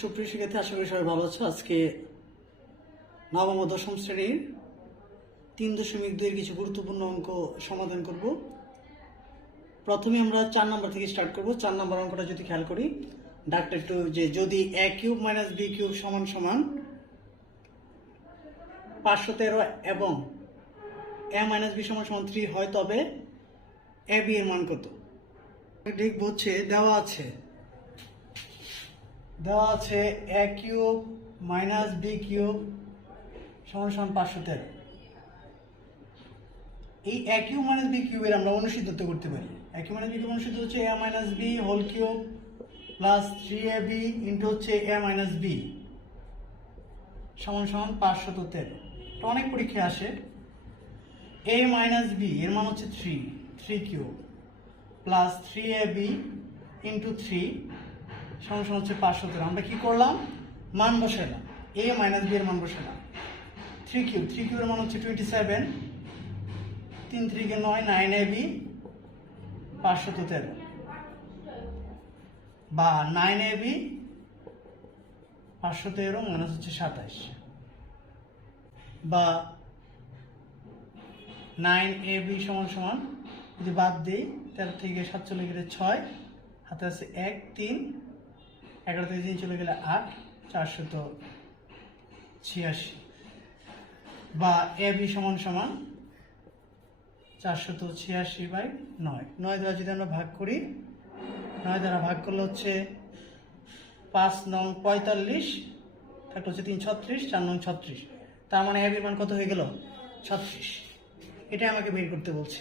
সুপ্রিয় শিক্ষার্থী, আশা করি সবাই ভালো আছো। আজকে নবম ও দশম শ্রেণীর 3.2 এর কিছু গুরুত্বপূর্ণ অঙ্ক সমাধান করব। প্রথমে আমরা 4 নম্বর থেকে স্টার্ট করব। 4 নম্বর অঙ্কটা যদি খেয়াল করি, ডাকটা একটু যে যদি a cube minus b cube সমান সমান 513 এবং a মাইনাস b সমান সমান 3 হয়, তবে ab এর মান কত? দেখব হচ্ছে দেওয়া আছে a cube minus b cube সমান সমান 513। এই a কিউব মাইনাস b কিউবের আমরা অনুসিদ্ধত করতে পারি। a cube minus b cube অনুসিদ্ধ হচ্ছে a minus b whole cube plus 3ab into হচ্ছে a মাইনাস b সমান সমান 513। এটা অনেক পরীক্ষায় আসে। a মাইনাস b এর মান হচ্ছে 3 কিউব প্লাস 3ab ইন্টু 3 সমান সমান হচ্ছে 517। আমরা কি করলাম? মান বসালাম, a মাইনাস b এর মান বসালাম। 3 কিউবের মান হচ্ছে 27, 3 3 কে 9, 9ab 513 বা 9ab 513 মাইনাস হচ্ছে 27 বা 9ab সমান সমান যদি বাদ দিই 13 থেকে 7 চলে গেলে 6, হাতে আছে 1 3, 11 থেকে 3 চলে গেলে 8, 486 বা ab সমান সমান 486/9। 9 দ্বারা যদি আমরা ভাগ করি, 9 দ্বারা ভাগ করলে হচ্ছে 5 নং 45, থাকলে হচ্ছে 3 36, 4 নং 36। তার মানে ab এর মান কত হয়ে গেল? 36। এটাই আমাকে বের করতে বলছে।